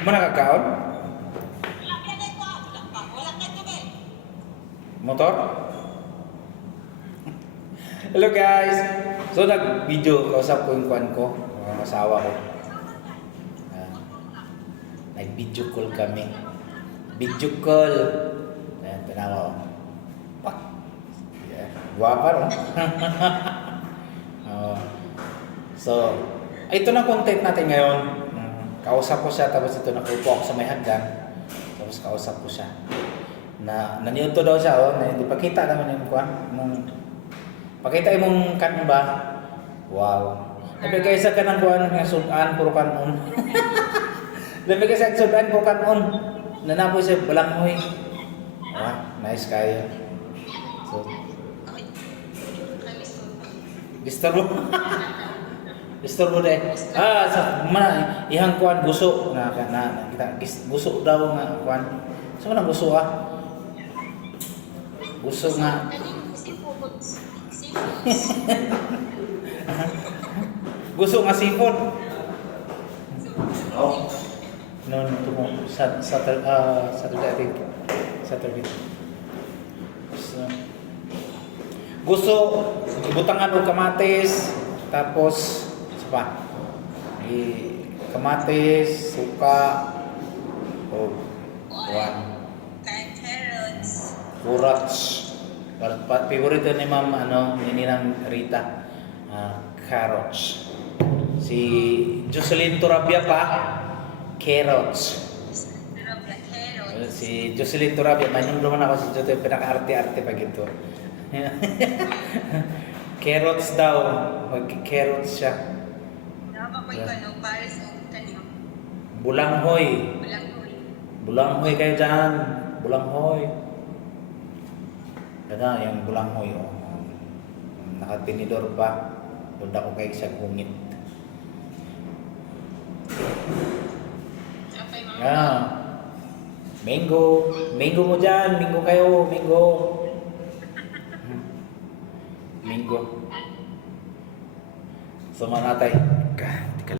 Mana kakaon? Motor? Hello guys! So nag-video, kausap ko yung kwan ko, mga asawa ko. Nag-video call kami. Video call. Ayan, tanawa ko. Pak! Yeah. Guwapa no? So, ito na content natin ngayon. Kausap ko siya, tapos ito nakupo ako sa may hagdan. Tapos kausap ko siya. Naniuto daw siya, oh. Ipakita naman yung kwan. Pakita yung kan ba? Wow. Sabi kaysa ka ng kwan, ng sudan, puro kanon. Sabi kaysa sudan, puro kanon. Nanapoy siya, balanghoy. Nice kayo. So, disturbo. Disturbo deh. Sa mana ihang kuan busuk na kita busuk daw nga kuan. Sa mana busuk Busuk nga. Busuk nga sipon. Oh. No, tumo Saturday I think. Saturday. So, gusok, ibutangan og kamatis, tapos pa kamatis, suka, o carrots. Favorite ni Ma'am ni Ninang Rita. Carrots. Si Jocelyn Turabia pa, carrots. Si Jocelyn Turabia, mainom naman ako si Joto, pinaka-arte-arte pa gito. Carrots daw. Mag-carrots siya. Bulanghoy. Bulanghoy kayo dyan. Bulanghoy. Kada yung bulanghoy. Nakatinidor pa. Doon ako kayo sa gungit. Mango. Mango mo dyan. Mango kayo. Mango. Minggo. So mga natay.